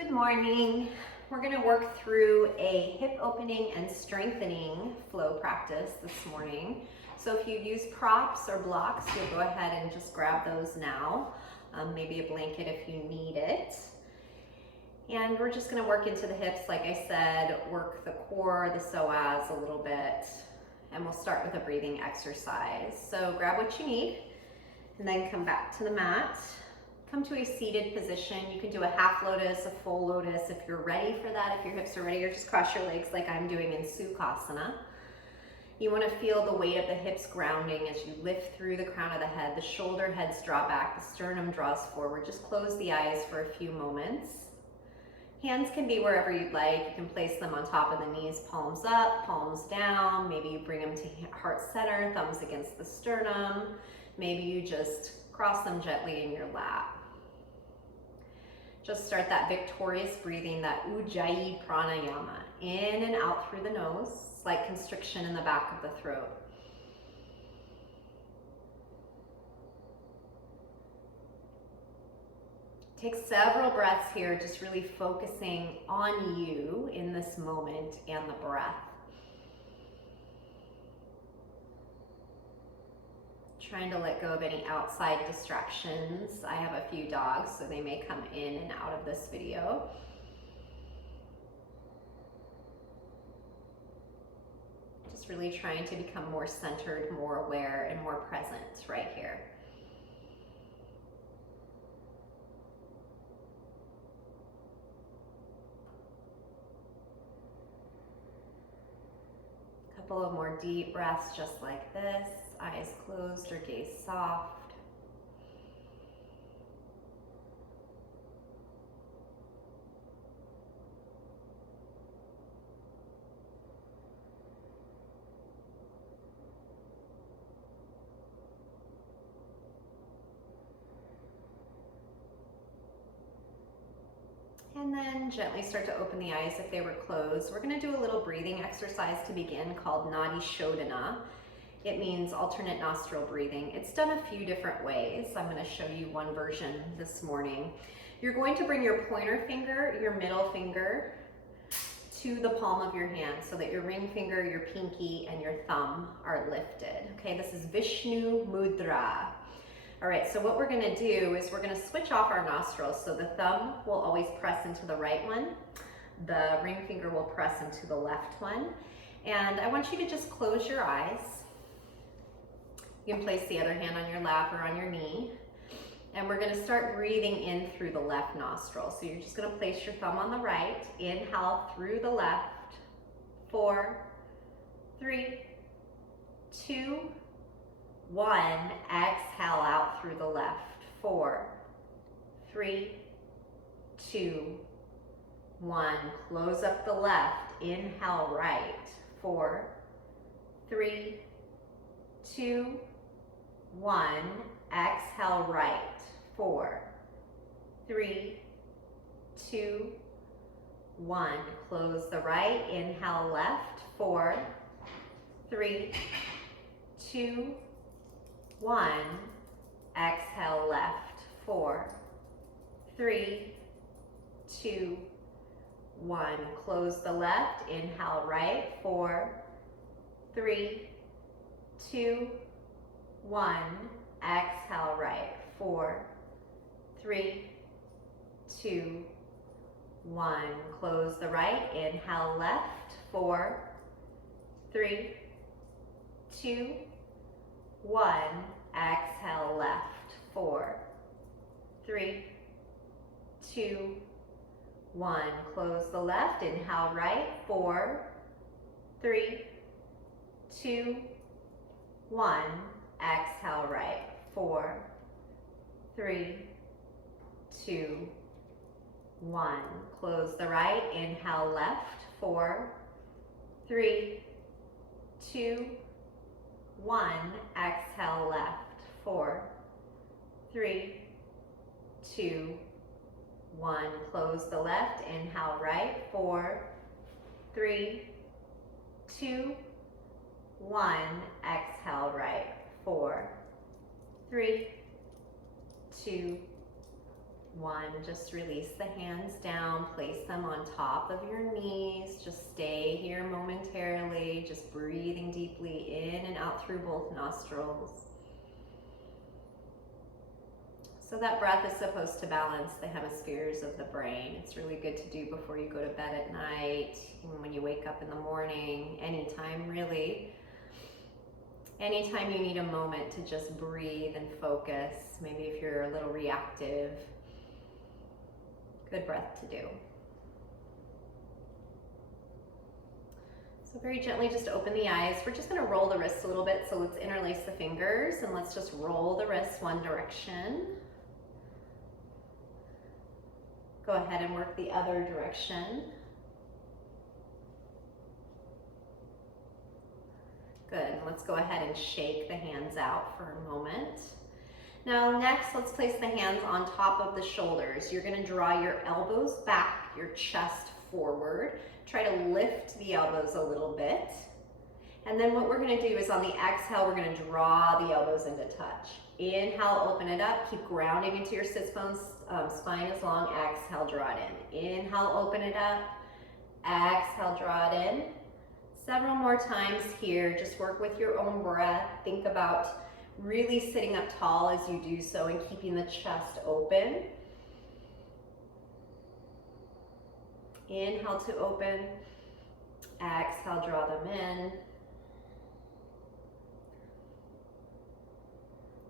Good morning. We're going to work through a hip opening and strengthening flow practice this morning. So if you use props or blocks, you'll go ahead and just grab those now. Maybe a blanket if you need it. And we're just going to work into the hips, like I said, work the core, the psoas a little bit. And we'll start with a breathing exercise. So grab what you need and then come back to the mat. Come to a seated position. You can do a half lotus, a full lotus if you're ready for that. If your hips are ready, or just cross your legs like I'm doing in Sukhasana. You want to feel the weight of the hips grounding as you lift through the crown of the head. The shoulder heads draw back, the sternum draws forward. Just close the eyes for a few moments. Hands can be wherever you'd like. You can place them on top of the knees, palms up, palms down. Maybe you bring them to heart center, thumbs against the sternum. Maybe you just cross them gently in your lap. Just start that victorious breathing, that Ujjayi Pranayama. In and out through the nose, slight constriction in the back of the throat. Take several breaths here, just really focusing on you in this moment and the breath. Trying to let go of any outside distractions. I have a few dogs, so they may come in and out of this video. Just really trying to become more centered, more aware, and more present right here. A couple of more deep breaths just like this. Eyes closed or gaze soft. And then gently start to open the eyes if they were closed. We're going to do a little breathing exercise to begin called Nadi Shodhana. It means alternate nostril breathing. It's done a few different ways. I'm going to show you one version this morning. You're going to bring your pointer finger, your middle finger, to the palm of your hand so that your ring finger, your pinky, and your thumb are lifted. Okay, this is Vishnu Mudra. All right, so what we're going to do is we're going to switch off our nostrils. So the thumb will always press into the right one. The ring finger will press into the left one. And I want you to just close your eyes. You can place the other hand on your lap or on your knee. And we're going to start breathing in through the left nostril. So you're just going to place your thumb on the right. Inhale through the left. 4, 3, 2, 1. Exhale out through the left. 4, 3, 2, 1. Close up the left. Inhale right. 4, 3, 2, 1. Exhale right. 4, 3, 2, 1. Close the right. Inhale left. 4, 3, 2, 1. Exhale left. 4, 3, 2, 1. Close the left. Inhale right. 4, 3, 2, 1. Exhale right. 4, 3, 2, 1. Close the right. Inhale left. 4, 3, 2, 1. Exhale left. 4, 3, 2, 1. Close the left. Inhale right. 4, 3, 2, 1. Exhale right. 4, 3, 2, 1. Close the right. Inhale left. 4, 3, 2, 1. Exhale left. 4, 3, 2, 1. Close the left. Inhale right. 4, 3, 2, 1. Exhale right. 4, 3, 2, One, just release the hands down, place them on top of your knees. Just stay here momentarily, just breathing deeply in and out through both nostrils. So that breath is supposed to balance the hemispheres of the brain. It's really good to do before you go to bed at night, even when you wake up in the morning, anytime really. Anytime you need a moment to just breathe and focus, maybe if you're a little reactive, good breath to do. So very gently just open the eyes. We're just going to roll the wrists a little bit, so let's interlace the fingers and let's just roll the wrists one direction. Go ahead and work the other direction. Good, let's go ahead and shake the hands out for a moment. Now next, let's place the hands on top of the shoulders. You're gonna draw your elbows back, your chest forward. Try to lift the elbows a little bit. And then what we're gonna do is on the exhale, we're gonna draw the elbows into touch. Inhale, open it up, keep grounding into your sits bones, spine is long, exhale, draw it in. Inhale, open it up, exhale, draw it in. Several more times here, just work with your own breath. Think about really sitting up tall as you do so and keeping the chest open. Inhale to open, exhale, draw them in.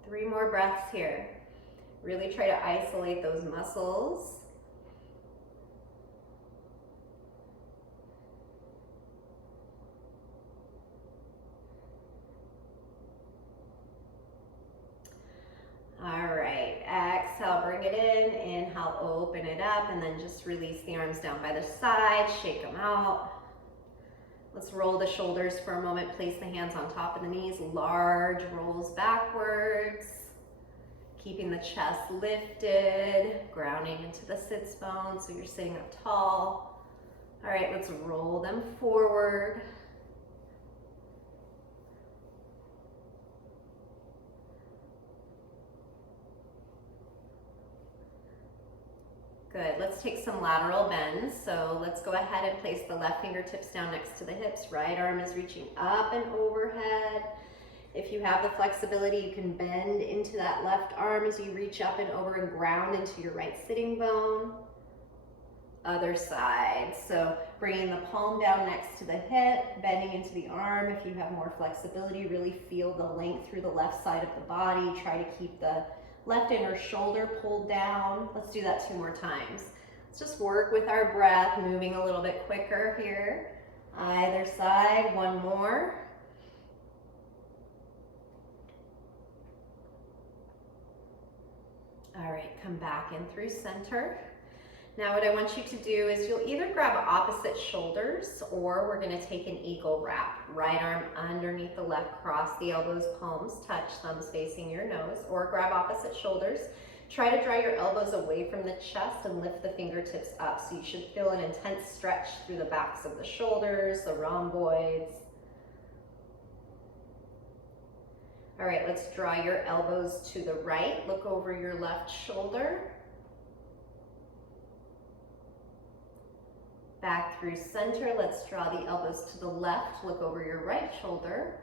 3 more breaths here. Really try to isolate those muscles. All right, exhale, bring it in. Inhale, open it up, and then just release the arms down by the side, shake them out. Let's roll the shoulders for a moment, place the hands on top of the knees, large rolls backwards, keeping the chest lifted, grounding into the sits bones so you're sitting up tall. All right, let's roll them forward. Good, let's take some lateral bends. So let's go ahead and place the left fingertips down next to the hips. Right arm is reaching up and overhead. If you have the flexibility, you can bend into that left arm as you reach up and over and ground into your right sitting bone. Other side. So bringing the palm down next to the hip, bending into the arm. If you have more flexibility, really feel the length through the left side of the body. Try to keep the left inner shoulder pulled down. Let's do that 2 more times. Let's just work with our breath, moving a little bit quicker here. Either side, 1 more. All right, come back in through center. Now what I want you to do is you'll either grab opposite shoulders or we're gonna take an eagle wrap. Right arm underneath the left, cross the elbows, palms touch, thumbs facing your nose, or grab opposite shoulders. Try to draw your elbows away from the chest and lift the fingertips up. So you should feel an intense stretch through the backs of the shoulders, the rhomboids. All right, let's draw your elbows to the right. Look over your left shoulder. Back through center, let's draw the elbows to the left. Look over your right shoulder.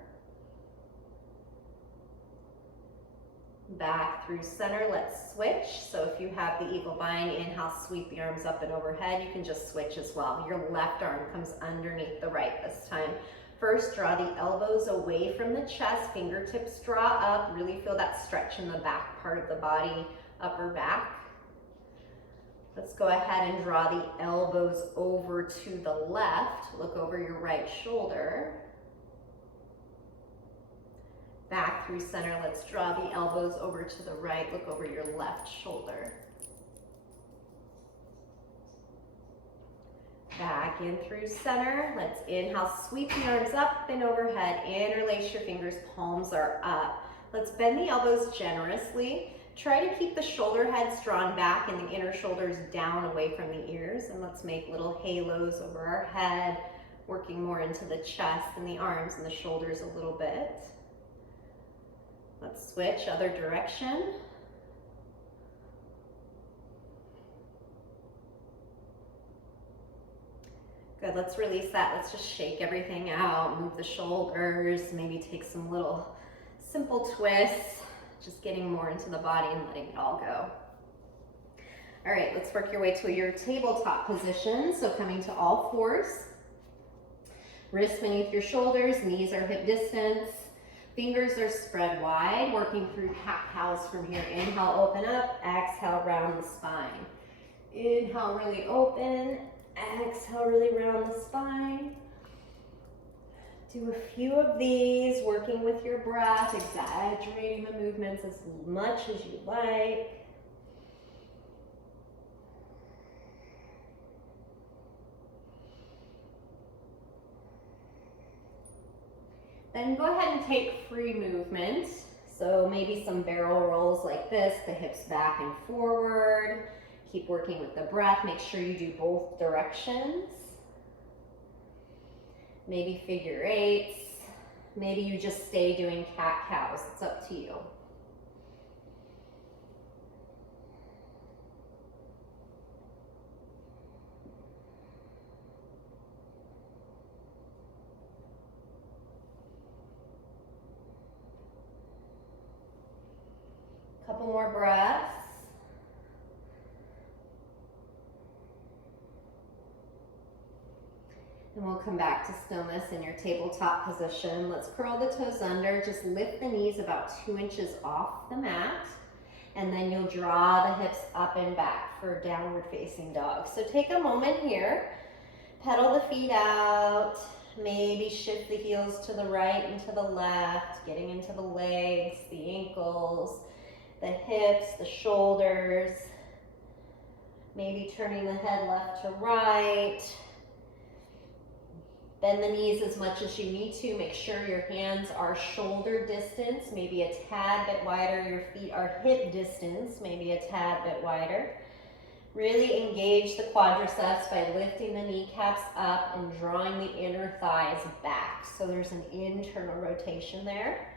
Back through center, let's switch. So if you have the eagle bind, inhale, sweep the arms up and overhead. You can just switch as well. Your left arm comes underneath the right this time. First, draw the elbows away from the chest, fingertips draw up. Really feel that stretch in the back part of the body, upper back. Let's go ahead and draw the elbows over to the left. Look over your right shoulder. Back through center, let's draw the elbows over to the right. Look over your left shoulder. Back in through center. Let's inhale, sweep the arms up and overhead. Interlace your fingers, palms are up. Let's bend the elbows generously. Try to keep the shoulder heads drawn back and the inner shoulders down away from the ears. And let's make little halos over our head, working more into the chest and the arms and the shoulders a little bit. Let's switch, other direction. Good, let's release that. Let's just shake everything out, move the shoulders, maybe take some little simple twists, just getting more into the body and letting it all go. All right, let's work your way to your tabletop position. So coming to all fours, wrists beneath your shoulders, knees are hip distance, fingers are spread wide, working through cat-cows from here. Inhale, open up, exhale, round the spine. Inhale, really open, exhale, really round the spine. Do a few of these, working with your breath, exaggerating the movements as much as you like. Then go ahead and take free movement. So maybe some barrel rolls like this, the hips back and forward. Keep working with the breath. Make sure you do both directions. Maybe figure eights. Maybe you just stay doing cat-cows. It's up to you. Couple more breaths. And we'll come back to stillness in your tabletop position. Let's curl the toes under. Just lift the knees about 2 inches off the mat. And then you'll draw the hips up and back for downward facing dog. So take a moment here. Pedal the feet out. Maybe shift the heels to the right and to the left. Getting into the legs, the ankles, the hips, the shoulders. Maybe turning the head left to right. Bend the knees as much as you need to. Make sure your hands are shoulder distance, maybe a tad bit wider. Your feet are hip distance, maybe a tad bit wider. Really engage the quadriceps by lifting the kneecaps up and drawing the inner thighs back. So there's an internal rotation there.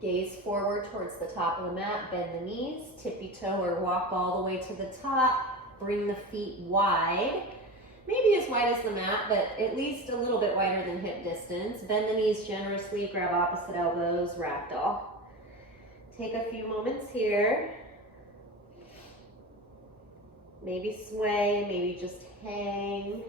Gaze forward towards the top of the mat, bend the knees, tippy-toe or walk all the way to the top. Bring the feet wide, maybe as wide as the mat, but at least a little bit wider than hip distance. Bend the knees generously, grab opposite elbows, ragdoll. Take a few moments here. Maybe sway, maybe just hang.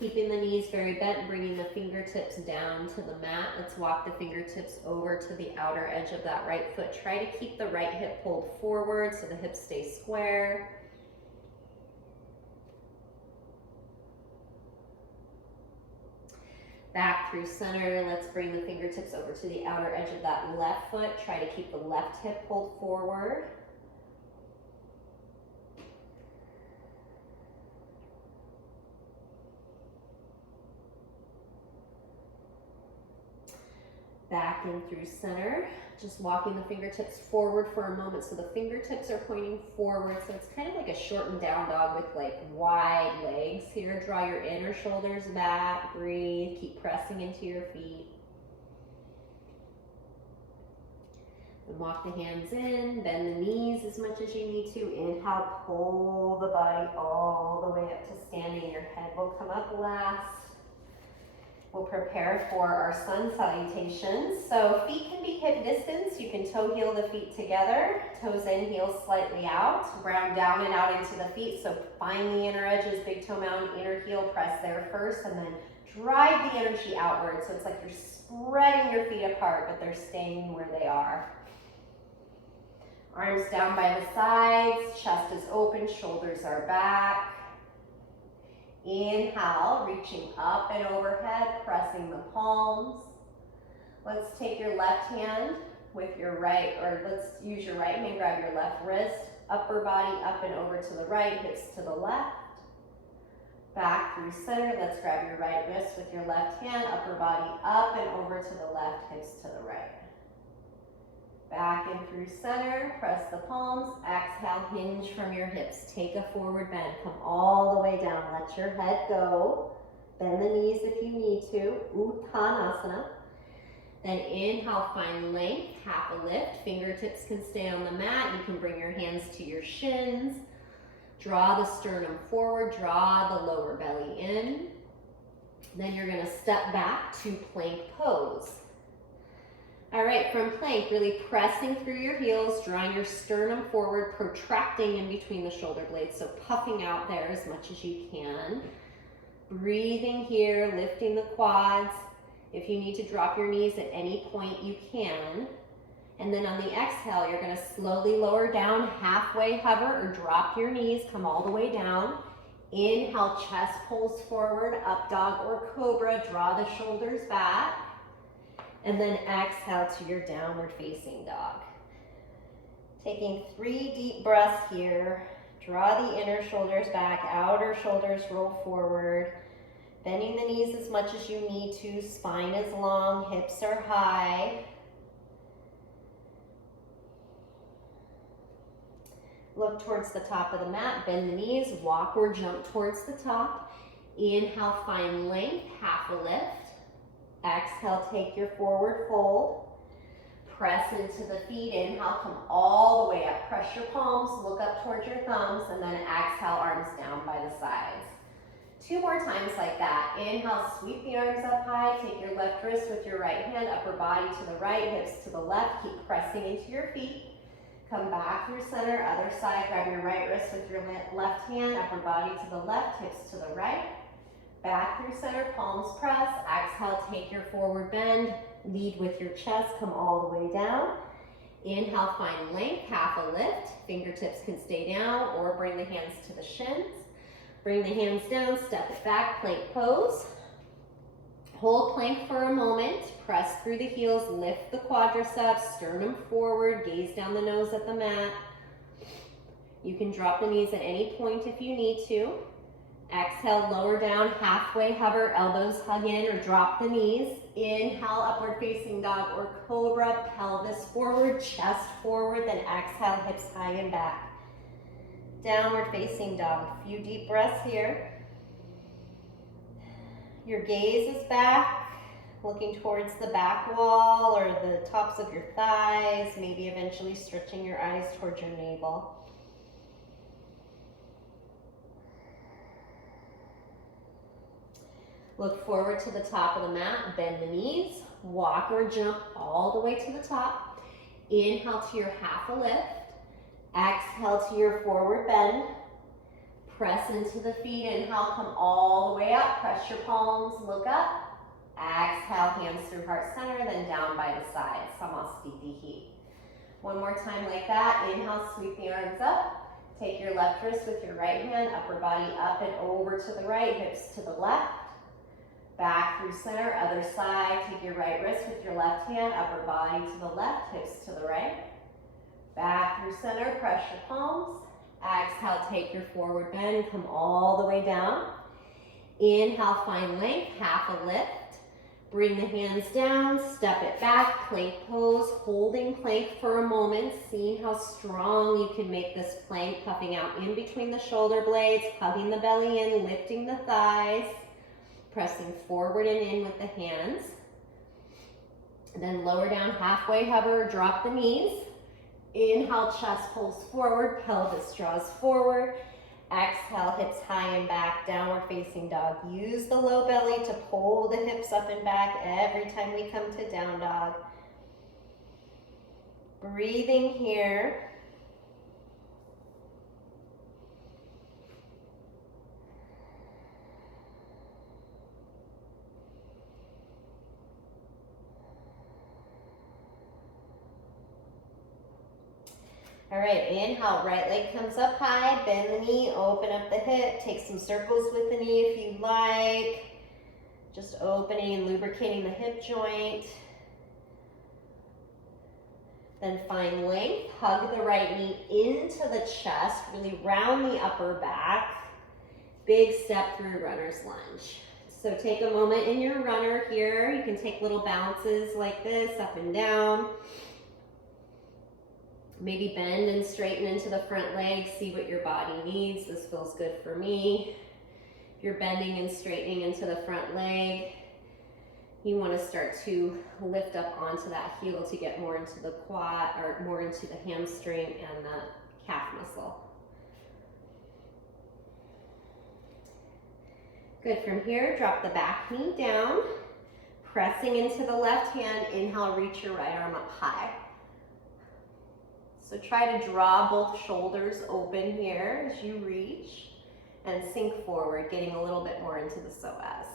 Keeping the knees very bent, bringing the fingertips down to the mat. Let's walk the fingertips over to the outer edge of that right foot. Try to keep the right hip pulled forward so the hips stay square. Back through center. Let's bring the fingertips over to the outer edge of that left foot. Try to keep the left hip pulled forward. Back in through center, just walking the fingertips forward for a moment. So the fingertips are pointing forward. So it's kind of like a shortened down dog with like wide legs here. Draw your inner shoulders back, breathe, keep pressing into your feet. And walk the hands in, bend the knees as much as you need to. Inhale, pull the body all the way up to standing. Your head will come up last. We'll prepare for our sun salutations. So feet can be hip distance. You can toe heel the feet together, toes in, heels slightly out, ground down and out into the feet. So find the inner edges, big toe mound, inner heel, press there first, and then drive the energy outward. So it's like you're spreading your feet apart, but they're staying where they are. Arms down by the sides, chest is open, shoulders are back. Inhale, reaching up and overhead, pressing the palms. Let's take your left hand with your right, or let's use your right hand, grab your left wrist, upper body up and over to the right, hips to the left. Back through center, let's grab your right wrist with your left hand, upper body up and over to the left, hips to the right. Back in through center, press the palms, exhale, hinge from your hips. Take a forward bend, come all the way down. Let your head go. Bend the knees if you need to, Uttanasana. Then inhale, find length, half a lift. Fingertips can stay on the mat. You can bring your hands to your shins. Draw the sternum forward, draw the lower belly in. Then you're gonna step back to plank pose. All right, from plank, really pressing through your heels, drawing your sternum forward, protracting in between the shoulder blades, so puffing out there as much as you can. Breathing here, lifting the quads. If you need to drop your knees at any point, you can. And then on the exhale, you're gonna slowly lower down, halfway hover or drop your knees, come all the way down. Inhale, chest pulls forward, up dog or cobra, draw the shoulders back. And then exhale to your downward facing dog. Taking 3 deep breaths here. Draw the inner shoulders back, outer shoulders roll forward. Bending the knees as much as you need to. Spine is long, hips are high. Look towards the top of the mat, bend the knees, walk or jump towards the top. Inhale, find length, half a lift. Exhale, take your forward fold. Press into the feet. Inhale, come all the way up. Press your palms, look up towards your thumbs, and then exhale, arms down by the sides. 2 more times like that. Inhale, sweep the arms up high. Take your left wrist with your right hand, upper body to the right, hips to the left. Keep pressing into your feet. Come back through center, other side. Grab your right wrist with your left hand, upper body to the left, hips to the right. Back through center, palms press. Exhale, take your forward bend. Lead with your chest, come all the way down. Inhale, find length, half a lift. Fingertips can stay down or bring the hands to the shins. Bring the hands down, step it back, plank pose. Hold plank for a moment. Press through the heels, lift the quadriceps, sternum forward, gaze down the nose at the mat. You can drop the knees at any point if you need to. Exhale, lower down, halfway hover, elbows hug in or drop the knees. Inhale, upward facing dog or cobra, pelvis forward, chest forward, then exhale, hips high and back. Downward facing dog, a few deep breaths here. Your gaze is back, looking towards the back wall or the tops of your thighs, maybe eventually stretching your eyes towards your navel. Look forward to the top of the mat, bend the knees, walk or jump all the way to the top. Inhale to your half a lift. Exhale to your forward bend. Press into the feet, inhale, come all the way up. Press your palms, look up. Exhale, hands through heart center, then down by the sides, Samasthiti. One more time like that. Inhale, sweep the arms up. Take your left wrist with your right hand, upper body up and over to the right, hips to the left. Back through center, other side. Take your right wrist with your left hand, upper body to the left, hips to the right. Back through center, press your palms. Exhale, take your forward bend, come all the way down. Inhale, find length, half a lift. Bring the hands down, step it back, plank pose, holding plank for a moment, seeing how strong you can make this plank, puffing out in between the shoulder blades, hugging the belly in, lifting the thighs, pressing forward and in with the hands. And then lower down, halfway hover, drop the knees. Inhale, chest pulls forward, pelvis draws forward. Exhale, hips high and back, downward facing dog. Use the low belly to pull the hips up and back every time we come to down dog. Breathing here. All right, inhale, right leg comes up high, bend the knee, open up the hip, take some circles with the knee if you like. Just opening and lubricating the hip joint. Then find length, hug the right knee into the chest, really round the upper back. Big step through runner's lunge. So take a moment in your runner here. You can take little bounces like this, up and down. Maybe bend and straighten into the front leg, see what your body needs. This feels good for me. If you're bending and straightening into the front leg, you want to start to lift up onto that heel to get more into the quad, or more into the hamstring and the calf muscle. Good. From here, drop the back knee down, pressing into the left hand. Inhale, reach your right arm up high. So try to draw both shoulders open here as you reach and sink forward, getting a little bit more into the psoas.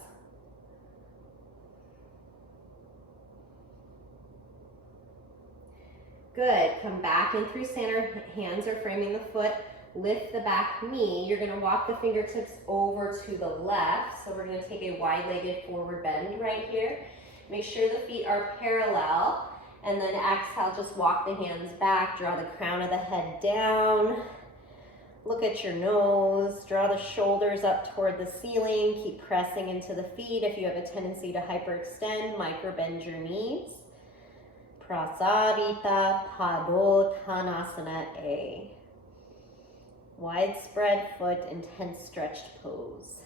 Good. Come back in through center. Hands are framing the foot. Lift the back knee. You're going to walk the fingertips over to the left. So we're going to take a wide-legged forward bend right here. Make sure the feet are parallel. And then exhale, just walk the hands back. Draw the crown of the head down. Look at your nose. Draw the shoulders up toward the ceiling. Keep pressing into the feet. If you have a tendency to hyperextend, micro-bend your knees. Prasarita Padottanasana A. Widespread foot, intense stretched pose.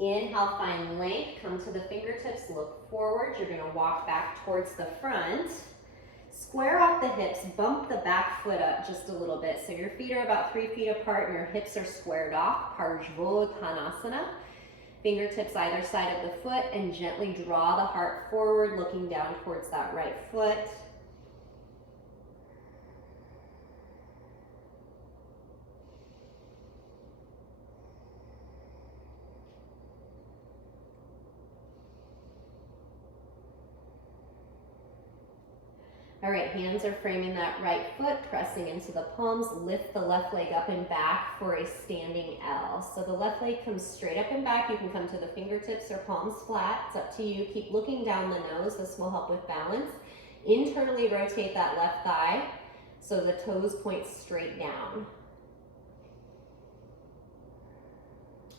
Inhale, find length. Come to the fingertips, look forward. You're going to walk back towards the front. Square off the hips, bump the back foot up just a little bit. So your feet are about 3 feet apart and your hips are squared off. Parshvottanasana. Fingertips either side of the foot, and gently draw the heart forward, looking down towards that right foot. All right, hands are framing that right foot, pressing into the palms. Lift the left leg up and back for a standing L. So the left leg comes straight up and back. You can come to the fingertips or palms flat. It's up to you. Keep looking down the nose. This will help with balance. Internally rotate that left thigh so the toes point straight down.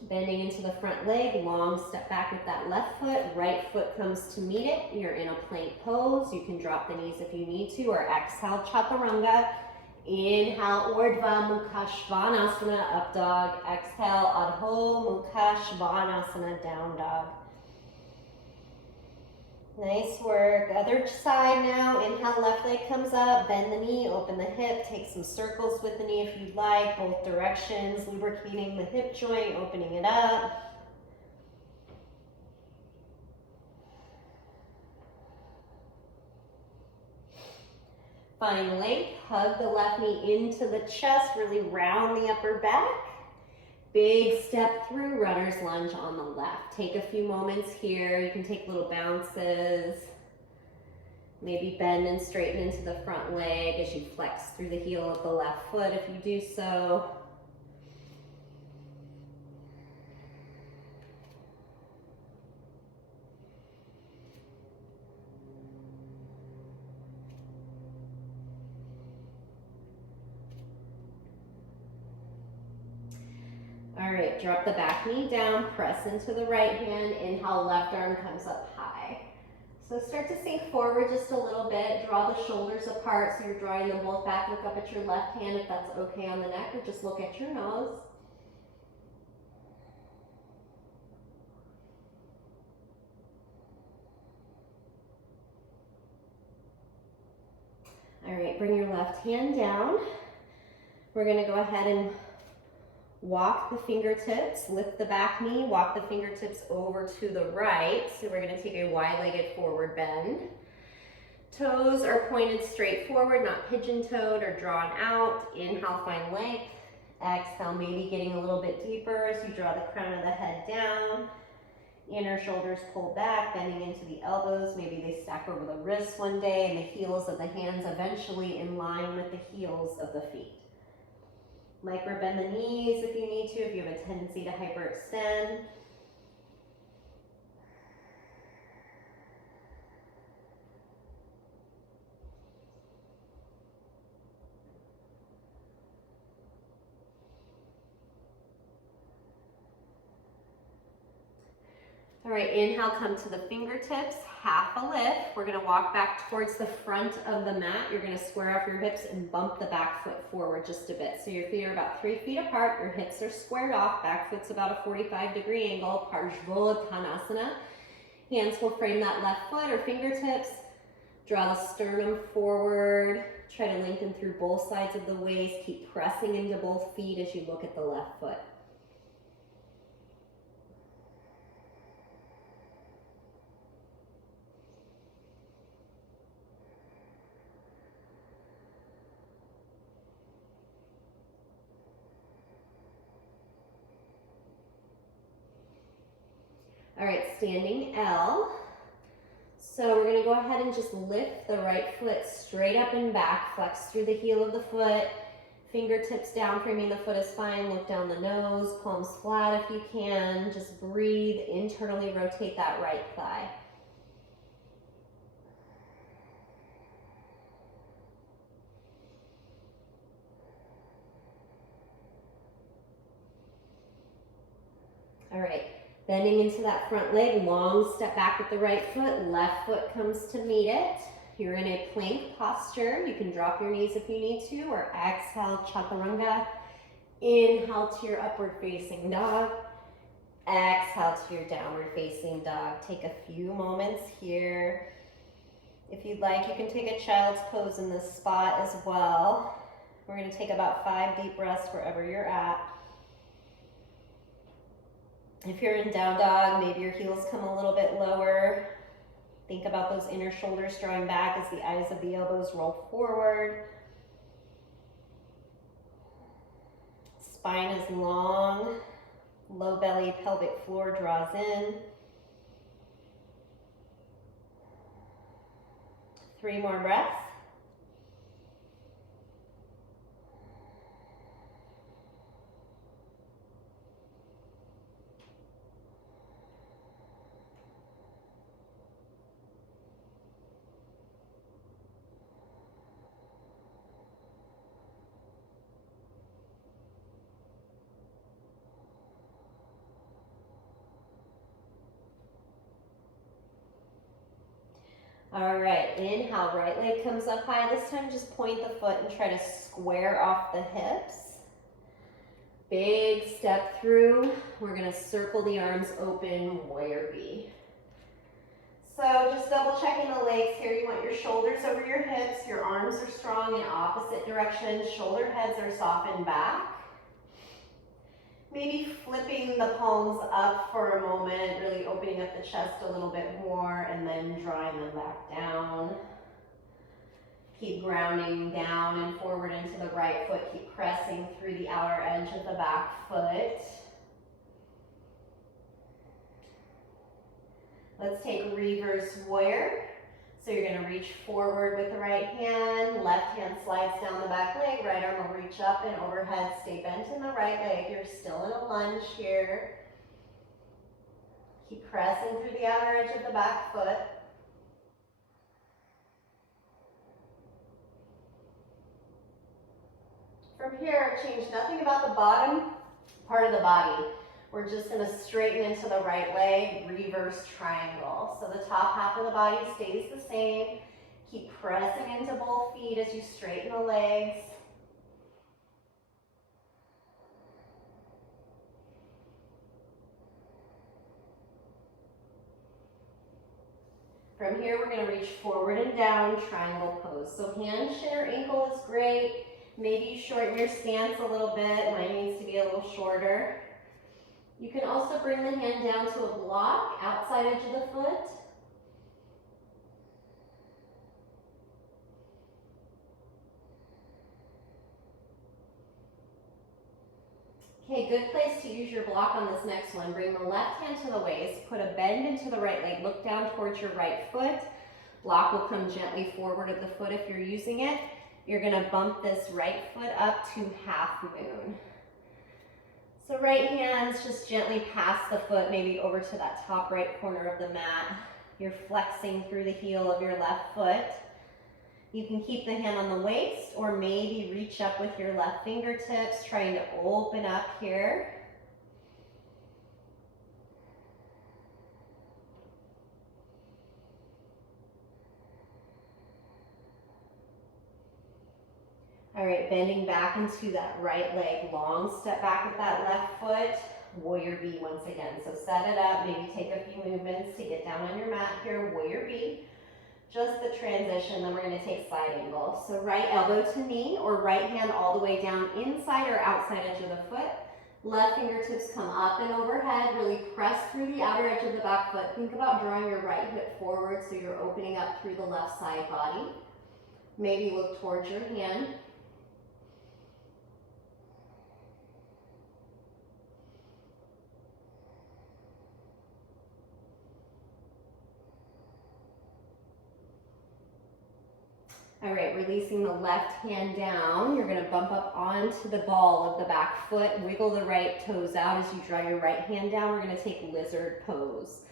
Bending into the front leg, long step back with that left foot, right foot comes to meet it. You're in a plank pose. You can drop the knees if you need to, or exhale, chaturanga. Inhale, Urdhva Mukha Svanasana, up dog. Exhale, Adho Mukha Svanasana, down dog. Nice work. Other side now. Inhale, left leg comes up, bend the knee, open the hip, take some circles with the knee if you'd like, both directions, lubricating the hip joint, opening it up. Find length, hug the left knee into the chest, really round the upper back. Big step through, runner's lunge on the left. Take a few moments here. You can take little bounces. Maybe bend and straighten into the front leg as you flex through the heel of the left foot if you do so. All right, drop the back knee down, press into the right hand, inhale, left arm comes up high. So start to sink forward just a little bit, draw the shoulders apart so you're drawing them both back, look up at your left hand if that's okay on the neck, or just look at your nose. All right, bring your left hand down. We're gonna go ahead and walk the fingertips, lift the back knee, walk the fingertips over to the right. So we're gonna take a wide-legged forward bend. Toes are pointed straight forward, not pigeon-toed or drawn out. Inhale, find length. Exhale, maybe getting a little bit deeper as you draw the crown of the head down. Inner shoulders pull back, bending into the elbows. Maybe they stack over the wrists one day, and the heels of the hands eventually in line with the heels of the feet. Micro bend the knees if you need to, if you have a tendency to hyperextend. All right, inhale, come to the fingertips, half a lift. We're gonna walk back towards the front of the mat. You're gonna square off your hips and bump the back foot forward just a bit. So your feet are about 3 feet apart, your hips are squared off, back foot's about a 45-degree angle, Parsvottanasana. Hands will frame that left foot or fingertips. Draw the sternum forward. Try to lengthen through both sides of the waist. Keep pressing into both feet as you look at the left foot. All right, standing L. So we're gonna go ahead and just lift the right foot straight up and back, flex through the heel of the foot, fingertips down, framing the foot is fine, look down the nose, palms flat if you can, just breathe, internally rotate that right thigh. All right. Bending into that front leg, long step back with the right foot, left foot comes to meet it. You're in a plank posture. You can drop your knees if you need to, or exhale, chaturanga. Inhale to your upward facing dog. Exhale to your downward facing dog. Take a few moments here. If you'd like, you can take a child's pose in this spot as well. We're gonna take about 5 deep breaths wherever you're at. If you're in down dog, maybe your heels come a little bit lower. Think about those inner shoulders drawing back as the eyes of the elbows roll forward. Spine is long. Low belly, pelvic floor draws in. 3 more breaths. All right, inhale, right leg comes up high. This time just point the foot and try to square off the hips. Big step through. We're gonna circle the arms open, warrior B. So just double checking the legs here. You want your shoulders over your hips. Your arms are strong in opposite directions. Shoulder heads are softened back. Maybe flipping the palms up for a moment, really opening up the chest a little bit more, and then drawing them back down. Keep grounding down and forward into the right foot. Keep pressing through the outer edge of the back foot. Let's take reverse warrior. So you're gonna reach forward with the right hand, left hand slides down the back leg, right arm will reach up and overhead, stay bent in the right leg. You're still in a lunge here. Keep pressing through the outer edge of the back foot. From here, change nothing about the bottom part of the body. We're just gonna straighten into the right leg, reverse triangle. So the top half of the body stays the same. Keep pressing into both feet as you straighten the legs. From here, we're gonna reach forward and down, triangle pose. So hand, shin, or ankle is great. Maybe you shorten your stance a little bit. Mine needs to be a little shorter. You can also bring the hand down to a block, outside edge of the foot. Okay, good place to use your block on this next one. Bring the left hand to the waist, put a bend into the right leg, look down towards your right foot. Block will come gently forward of the foot if you're using it. You're gonna bump this right foot up to half moon. So right hands just gently pass the foot, maybe over to that top right corner of the mat. You're flexing through the heel of your left foot. You can keep the hand on the waist or maybe reach up with your left fingertips, trying to open up here. All right, bending back into that right leg, long step back with that left foot, warrior B once again. So set it up, maybe take a few movements to get down on your mat here, warrior B. Just the transition, then we're gonna take side angle. So right elbow to knee or right hand all the way down inside or outside edge of the foot. Left fingertips come up and overhead, really press through the outer edge of the back foot. Think about drawing your right hip forward so you're opening up through the left side body. Maybe look towards your hand. All right, releasing the left hand down. You're gonna bump up onto the ball of the back foot, wiggle the right toes out as you draw your right hand down. We're gonna take lizard pose.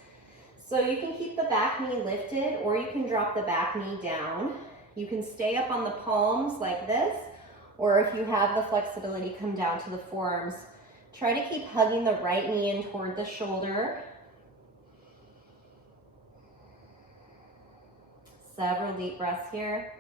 So you can keep the back knee lifted or you can drop the back knee down. You can stay up on the palms like this, or if you have the flexibility, come down to the forearms. Try to keep hugging the right knee in toward the shoulder. Several deep breaths here.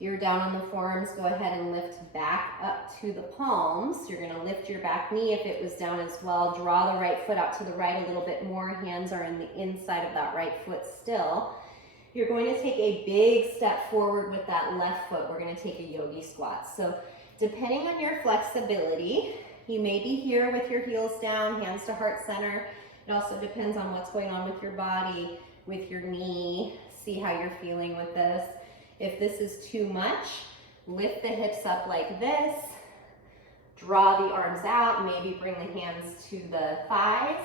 If you're down on the forearms, go ahead and lift back up to the palms. You're gonna lift your back knee if it was down as well. Draw the right foot out to the right a little bit more. Hands are in the inside of that right foot still. You're going to take a big step forward with that left foot. We're gonna take a yogi squat. So depending on your flexibility, you may be here with your heels down, hands to heart center. It also depends on what's going on with your body, with your knee. See how you're feeling with this. If this is too much, lift the hips up like this, draw the arms out, maybe bring the hands to the thighs.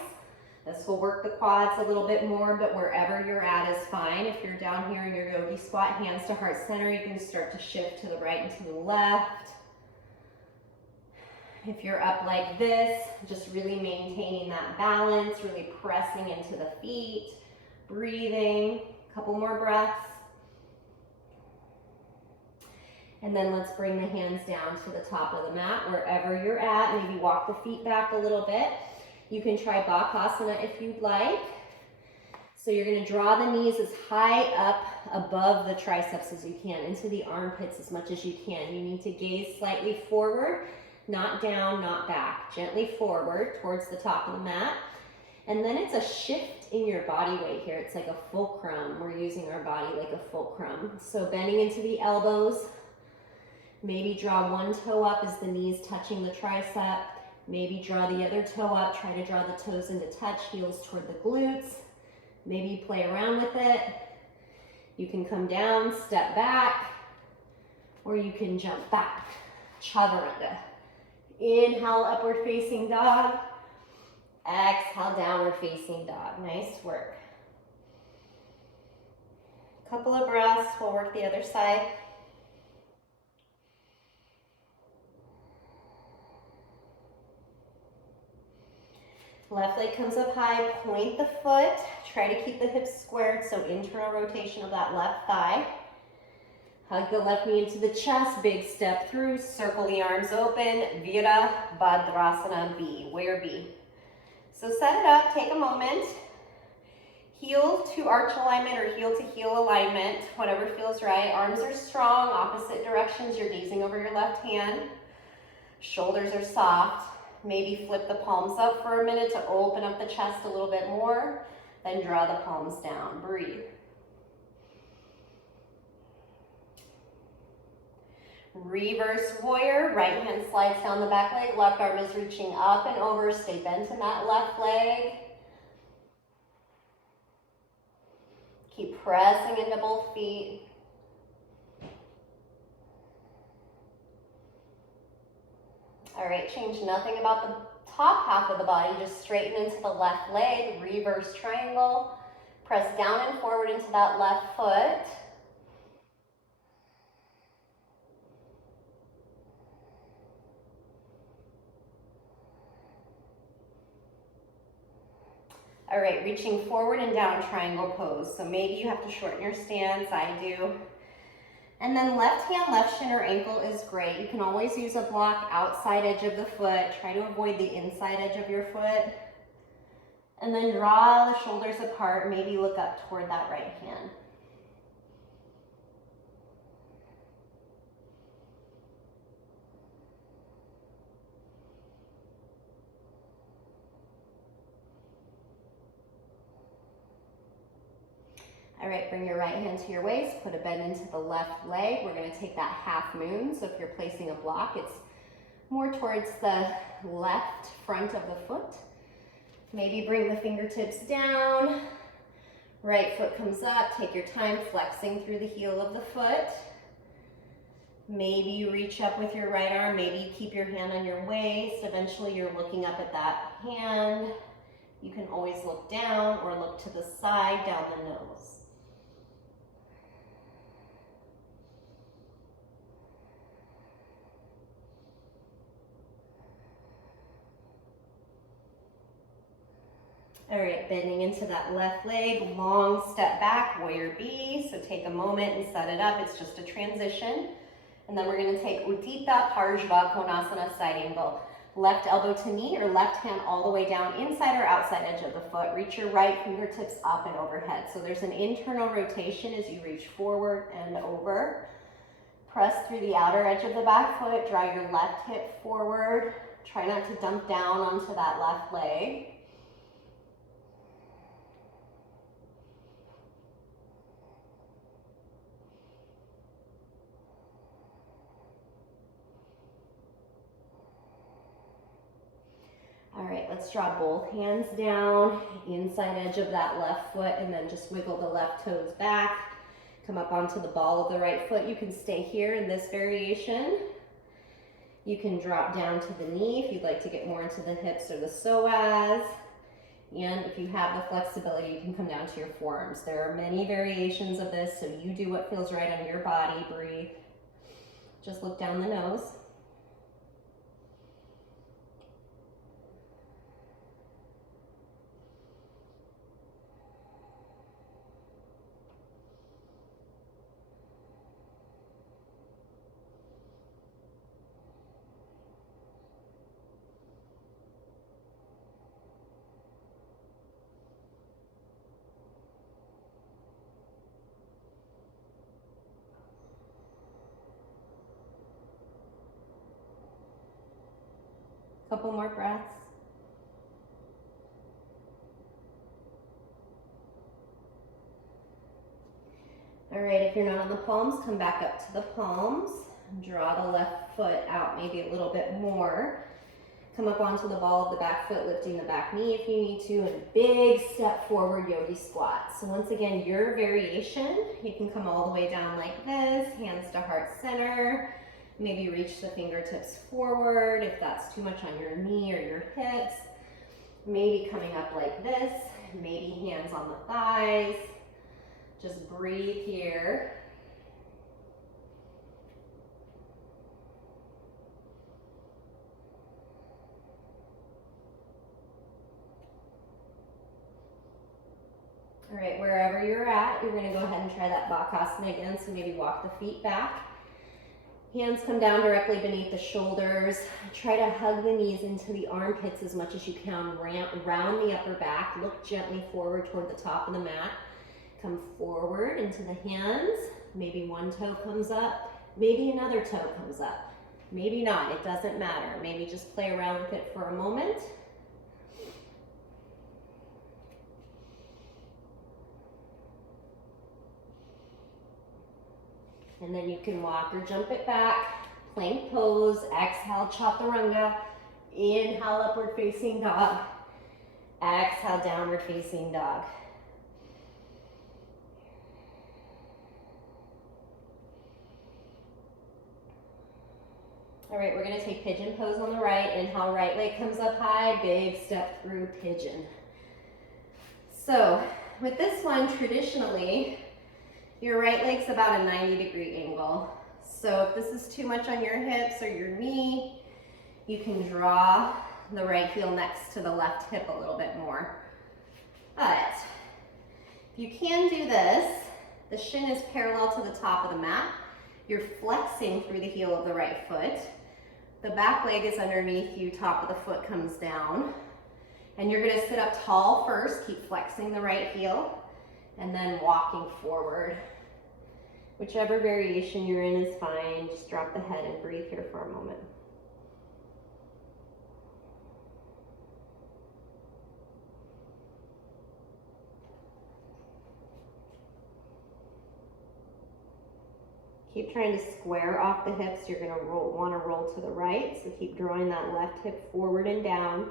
This will work the quads a little bit more, but wherever you're at is fine. If you're down here in your yogi squat, hands to heart center, you can start to shift to the right and to the left. If you're up like this, just really maintaining that balance, really pressing into the feet, breathing, a couple more breaths. And then let's bring the hands down to the top of the mat, wherever you're at. Maybe walk the feet back a little bit. You can try Bakasana if you'd like. So you're gonna draw the knees as high up above the triceps as you can, into the armpits as much as you can. You need to gaze slightly forward, not down, not back. Gently forward towards the top of the mat. And then it's a shift in your body weight here. It's like a fulcrum. We're using our body like a fulcrum. So bending into the elbows. Maybe draw one toe up as the knees touching the tricep. Maybe draw the other toe up. Try to draw the toes into touch, heels toward the glutes. Maybe play around with it. You can come down, step back, or you can jump back. Chaturanga. Inhale, upward facing dog. Exhale, downward facing dog. Nice work. Couple of breaths. We'll work the other side. Left leg comes up high, point the foot. Try to keep the hips squared, so internal rotation of that left thigh. Hug the left knee into the chest, big step through, circle the arms open, Virabhadrasana B, warrior B. So set it up, take a moment. Heel to arch alignment or heel to heel alignment, whatever feels right. Arms are strong, opposite directions. You're gazing over your left hand. Shoulders are soft. Maybe flip the palms up for a minute to open up the chest a little bit more. Then draw the palms down. Breathe. Reverse warrior. Right hand slides down the back leg. Left arm is reaching up and over. Stay bent in that left leg. Keep pressing into both feet. All right, change nothing about the top half of the body. Just straighten into the left leg, reverse triangle. Press down and forward into that left foot. All right, reaching forward and down, triangle pose. So maybe you have to shorten your stance, I do. And then left hand, left shin or ankle is great. You can always use a block outside edge of the foot. Try to avoid the inside edge of your foot. And then draw the shoulders apart, maybe look up toward that right hand. All right, bring your right hand to your waist, put a bend into the left leg. We're gonna take that half moon. So if you're placing a block, it's more towards the left front of the foot. Maybe bring the fingertips down. Right foot comes up, take your time flexing through the heel of the foot. Maybe you reach up with your right arm, maybe you keep your hand on your waist. Eventually you're looking up at that hand. You can always look down or look to the side, down the nose. All right, bending into that left leg, long step back, warrior B. So take a moment and set it up. It's just a transition. And then we're gonna take Utthita Parshva Konasana, side angle. Left elbow to knee or left hand all the way down inside or outside edge of the foot. Reach your right fingertips up and overhead. So there's an internal rotation as you reach forward and over. Press through the outer edge of the back foot. Draw your left hip forward. Try not to dump down onto that left leg. All right, let's draw both hands down, inside edge of that left foot, and then just wiggle the left toes back. Come up onto the ball of the right foot. You can stay here in this variation. You can drop down to the knee if you'd like to get more into the hips or the psoas. And if you have the flexibility, you can come down to your forearms. There are many variations of this, so you do what feels right on your body. Breathe. Just look down the nose. Couple more breaths. All right, if you're not on the palms, come back up to the palms. Draw the left foot out maybe a little bit more. Come up onto the ball of the back foot, lifting the back knee if you need to, and big step forward yogi squat. So once again, your variation, you can come all the way down like this, hands to heart center. Maybe reach the fingertips forward if that's too much on your knee or your hips. Maybe coming up like this, maybe hands on the thighs. Just breathe here. All right, wherever you're at, you're gonna go ahead and try that Bakasana again. So maybe walk the feet back. Hands come down directly beneath the shoulders. Try to hug the knees into the armpits as much as you can. Round the upper back. Look gently forward toward the top of the mat. Come forward into the hands. Maybe one toe comes up. Maybe another toe comes up. Maybe not. It doesn't matter. Maybe just play around with it for a moment. And then you can walk or jump it back, plank pose, exhale, chaturanga, inhale, upward facing dog, exhale, downward facing dog. All right, we're gonna take pigeon pose on the right. Inhale, right leg comes up high, big step through pigeon. So with this one, traditionally, your right leg's about a 90-degree angle. So if this is too much on your hips or your knee, you can draw the right heel next to the left hip a little bit more. But if you can do this, the shin is parallel to the top of the mat. You're flexing through the heel of the right foot. The back leg is underneath you, top of the foot comes down. And you're gonna sit up tall first, keep flexing the right heel, and then walking forward. Whichever variation you're in is fine. Just drop the head and breathe here for a moment. Keep trying to square off the hips. You're gonna want to roll to the right, so keep drawing that left hip forward and down.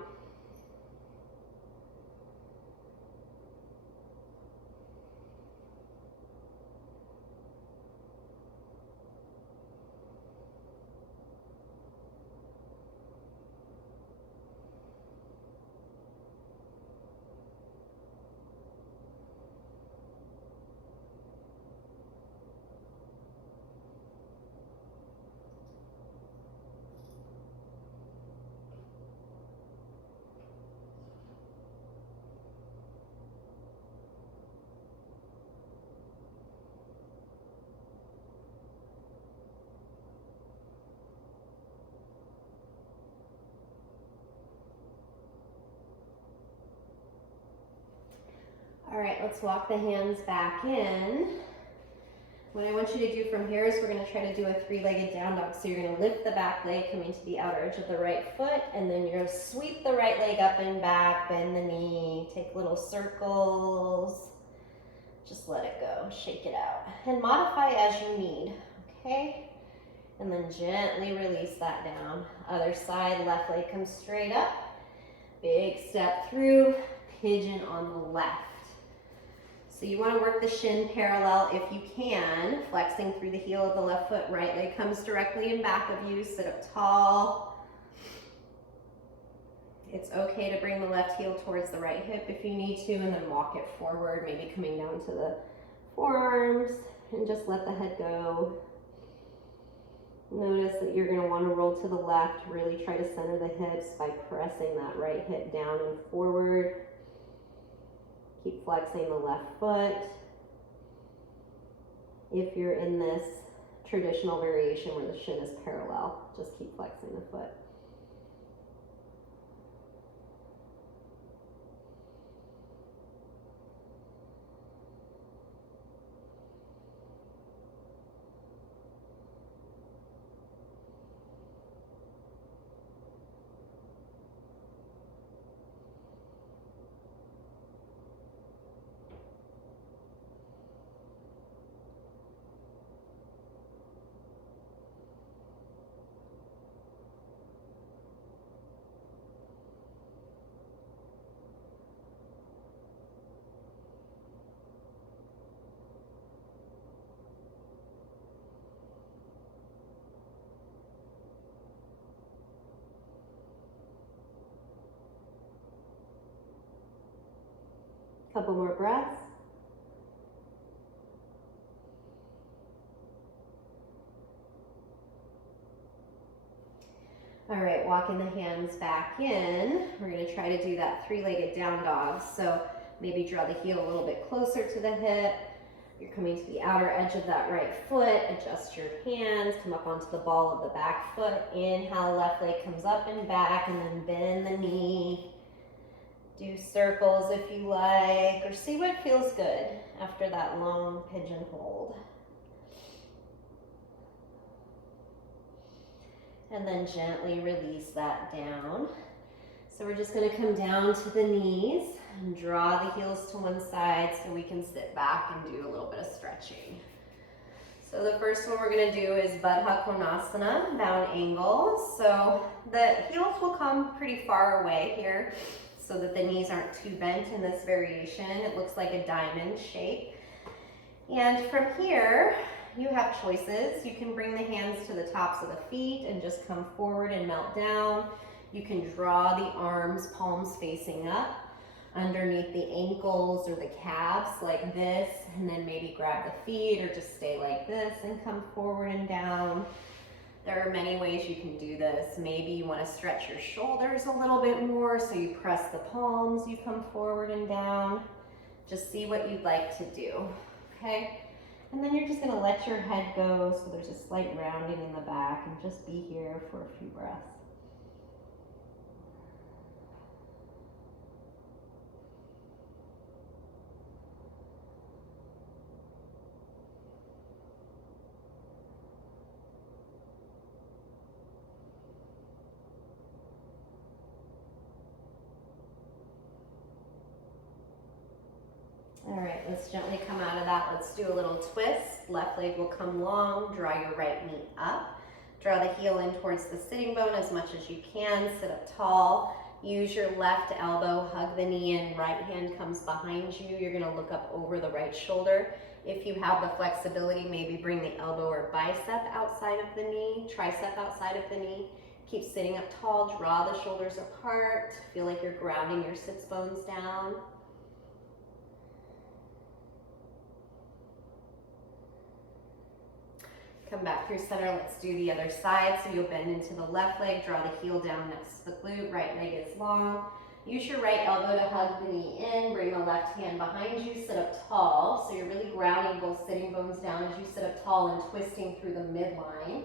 All right, let's walk the hands back in. What I want you to do from here is we're gonna try to do a three-legged down dog. So you're gonna lift the back leg, coming to the outer edge of the right foot, and then you're gonna sweep the right leg up and back, bend the knee, take little circles. Just let it go, shake it out. And modify as you need, okay? And then gently release that down. Other side, left leg comes straight up. Big step through, pigeon on the left. So you want to work the shin parallel if you can, flexing through the heel of the left foot, right leg comes directly in back of you, sit up tall. It's okay to bring the left heel towards the right hip if you need to, and then walk it forward, maybe coming down to the forearms, and just let the head go. Notice that you're going to want to roll to the left, really try to center the hips by pressing that right hip down and forward. Keep flexing the left foot. If you're in this traditional variation where the shin is parallel, just keep flexing the foot. Couple more breaths. All right, walking the hands back in. We're gonna try to do that three-legged down dog. So maybe draw the heel a little bit closer to the hip. You're coming to the outer edge of that right foot. Adjust your hands, come up onto the ball of the back foot. Inhale, left leg comes up and back, and then bend the knee. Do circles if you like, or see what feels good after that long pigeon hold. And then gently release that down. So we're just going to come down to the knees and draw the heels to one side so we can sit back and do a little bit of stretching. So the first one we're going to do is Baddha Konasana, bound angle. So the heels will come pretty far away here so that the knees aren't too bent in this variation. It looks like a diamond shape. And from here, you have choices. You can bring the hands to the tops of the feet and just come forward and melt down. You can draw the arms, palms facing up, underneath the ankles or the calves like this, and then maybe grab the feet or just stay like this and come forward and down. There are many ways you can do this. Maybe you want to stretch your shoulders a little bit more, so you press the palms, you come forward and down. Just see what you'd like to do, okay? And then you're just gonna let your head go, so there's a slight rounding in the back, and just be here for a few breaths. All right, let's gently come out of that. Let's do a little twist. Left leg will come long, draw your right knee up. Draw the heel in towards the sitting bone as much as you can. Sit up tall. Use your left elbow, hug the knee in, right hand comes behind you. You're gonna look up over the right shoulder. If you have the flexibility, maybe bring the elbow or bicep outside of the knee, tricep outside of the knee. Keep sitting up tall, draw the shoulders apart. Feel like you're grounding your sits bones down. Come back through center, let's do the other side. So you'll bend into the left leg, draw the heel down next to the glute, right leg is long. Use your right elbow to hug the knee in, bring the left hand behind you, sit up tall. So you're really grounding both sitting bones down as you sit up tall and twisting through the midline.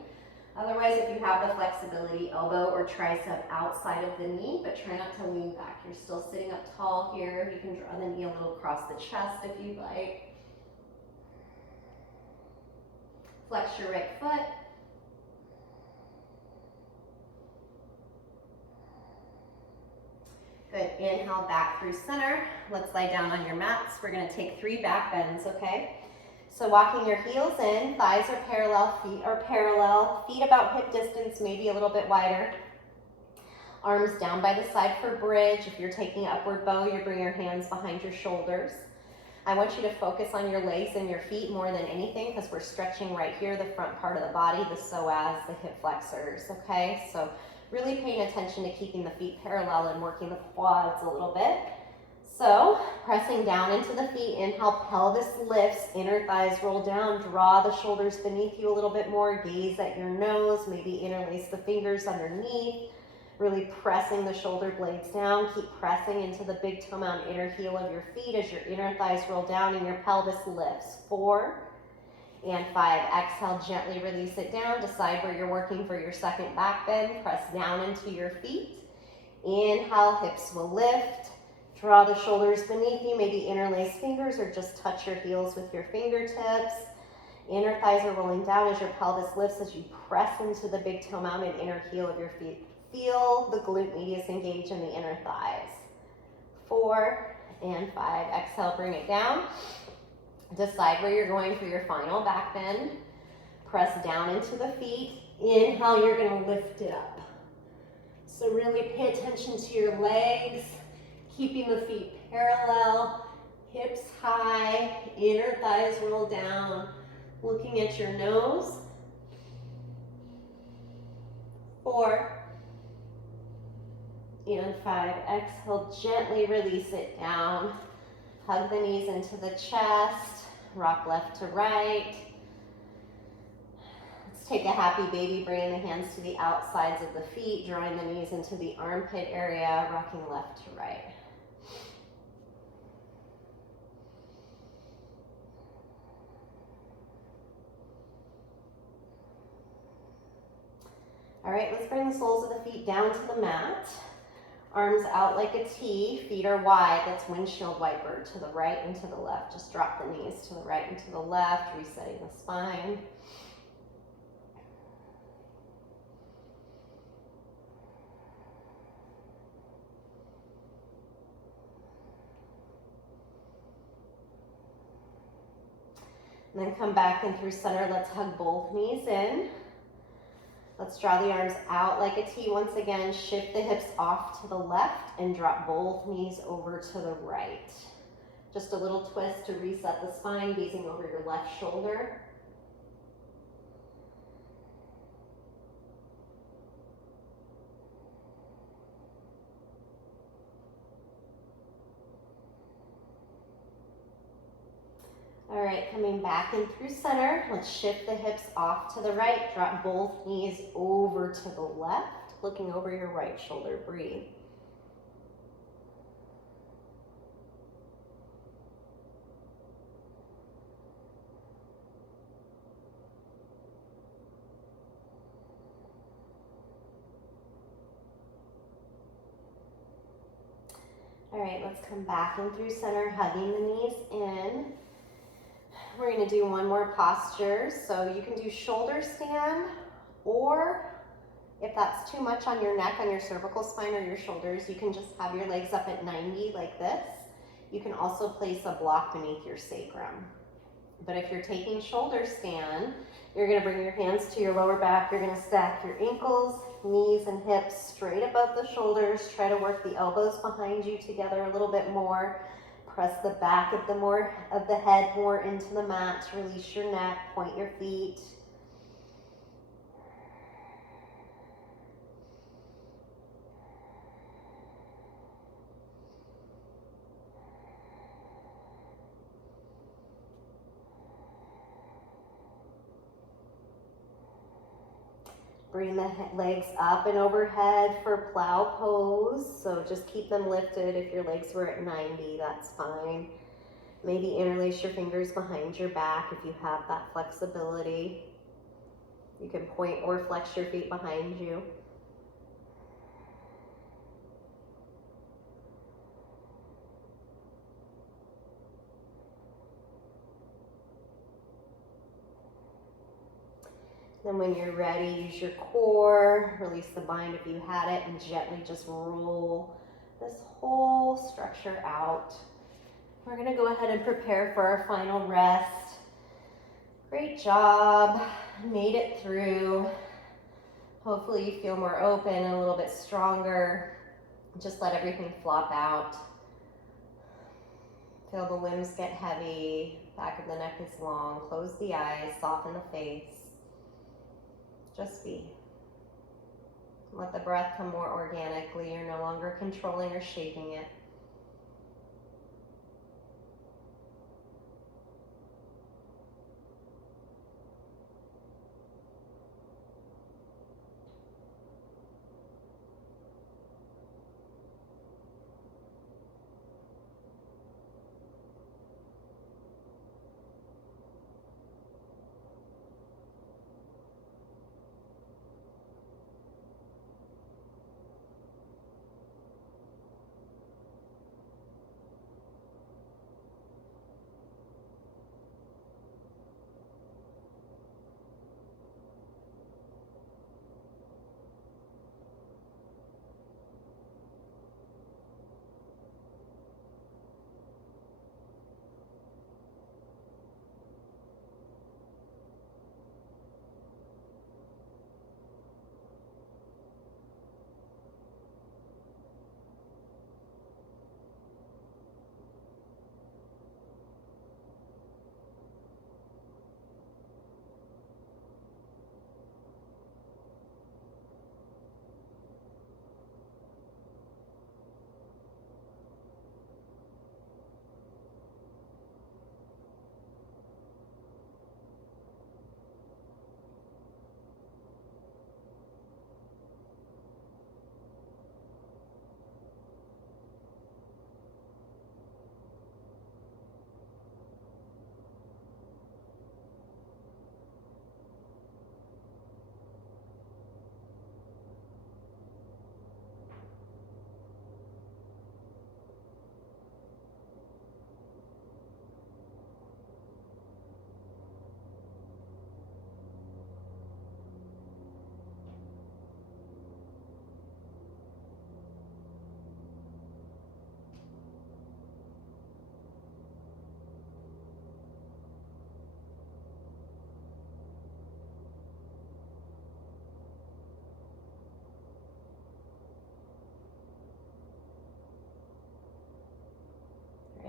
Otherwise, if you have the flexibility, elbow or tricep outside of the knee, but try not to lean back. You're still sitting up tall here. You can draw the knee a little across the chest if you'd like. Flex your right foot. Good, inhale back through center. Let's lie down on your mats. We're gonna take 3 back bends, okay? So walking your heels in, thighs are parallel, feet are parallel, feet about hip distance, maybe a little bit wider. Arms down by the side for bridge. If you're taking upward bow, you bring your hands behind your shoulders. I want you to focus on your legs and your feet more than anything because we're stretching right here, the front part of the body, the psoas, the hip flexors, okay? So really paying attention to keeping the feet parallel and working the quads a little bit. So pressing down into the feet, inhale, pelvis lifts, inner thighs roll down, draw the shoulders beneath you a little bit more, gaze at your nose, maybe interlace the fingers underneath. Really pressing the shoulder blades down. Keep pressing into the big toe mound inner heel of your feet as your inner thighs roll down and your pelvis lifts. 4 and 5. Exhale, gently release it down. Decide where you're working for your second back bend. Press down into your feet. Inhale, hips will lift. Draw the shoulders beneath you. Maybe interlace fingers or just touch your heels with your fingertips. Inner thighs are rolling down as your pelvis lifts as you press into the big toe mound and inner heel of your feet. Feel the glute medius engage in the inner thighs. 4 and 5. Exhale, bring it down. Decide where you're going for your final back bend. Press down into the feet. Inhale, you're going to lift it up. So really pay attention to your legs, keeping the feet parallel, hips high, inner thighs roll down, looking at your nose. 4 and 5. Exhale, gently release it down. Hug the knees into the chest. Rock left to right. Let's take a happy baby, bringing the hands to the outsides of the feet, drawing the knees into the armpit area, rocking left to right. All right, let's bring the soles of the feet down to the mat. Arms out like a T, feet are wide. That's windshield wiper to the right and to the left. Just drop the knees to the right and to the left, resetting the spine. And then come back in through center. Let's hug both knees in. Let's draw the arms out like a T once again. Shift the hips off to the left and drop both knees over to the right. Just a little twist to reset the spine, gazing over your left shoulder. All right, coming back in through center. Let's shift the hips off to the right. Drop both knees over to the left, looking over your right shoulder. Breathe. All right, let's come back in through center, hugging the knees in. We're gonna do one more posture. So you can do shoulder stand, or if that's too much on your neck, on your cervical spine or your shoulders, you can just have your legs up at 90 like this. You can also place a block beneath your sacrum. But if you're taking shoulder stand, you're gonna bring your hands to your lower back. You're gonna stack your ankles, knees, and hips straight above the shoulders. Try to work the elbows behind you together a little bit more. Press the back of the head more into the mat. Release your neck, point your feet. Bring the legs up and overhead for plow pose. So just keep them lifted. If your legs were at 90, that's fine. Maybe interlace your fingers behind your back if you have that flexibility. You can point or flex your feet behind you. Then when you're ready, use your core, release the bind if you had it, and gently just roll this whole structure out. We're gonna go ahead and prepare for our final rest. Great job, made it through. Hopefully you feel more open and a little bit stronger. Just let everything flop out. Feel the limbs get heavy, back of the neck is long. Close the eyes, soften the face. Just be. Let the breath come more organically. You're no longer controlling or shaping it.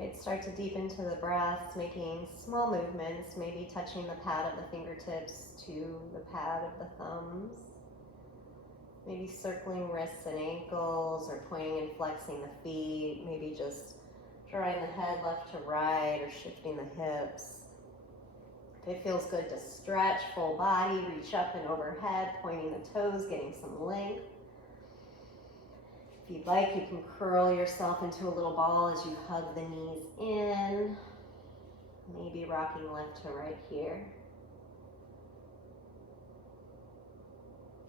Right, start to deep into the breath, making small movements, maybe touching the pad of the fingertips to the pad of the thumbs. Maybe circling wrists and ankles, or pointing and flexing the feet. Maybe just drawing the head left to right or shifting the hips. It feels good to stretch full body, reach up and overhead, pointing the toes, getting some length. If you'd like, you can curl yourself into a little ball as you hug the knees in. Maybe rocking left to right here.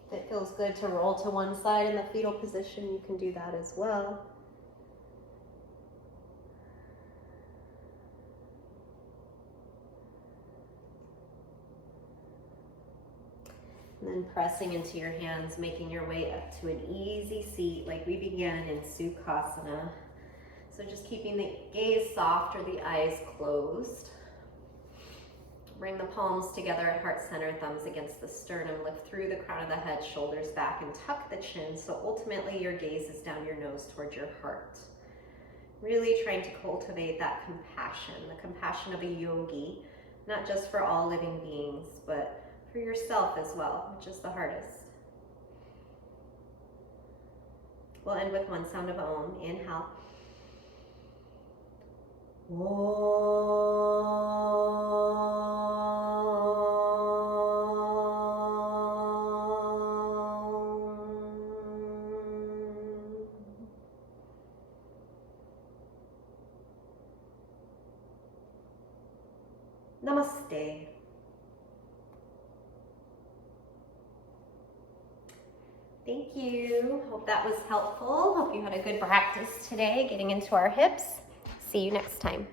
If it feels good to roll to one side in the fetal position, you can do that as well. And then pressing into your hands, making your way up to an easy seat like we began in Sukhasana. So just keeping the gaze soft or the eyes closed. Bring the palms together at heart center, thumbs against the sternum. Lift through the crown of the head, shoulders back, and tuck the chin. So ultimately your gaze is down your nose towards your heart. Really trying to cultivate that compassion, the compassion of a yogi, not just for all living beings, but for yourself as well, which is the hardest. We'll end with one sound of Om. Inhale. Namaste. Thank you. Hope that was helpful. Hope you had a good practice today getting into our hips. See you next time.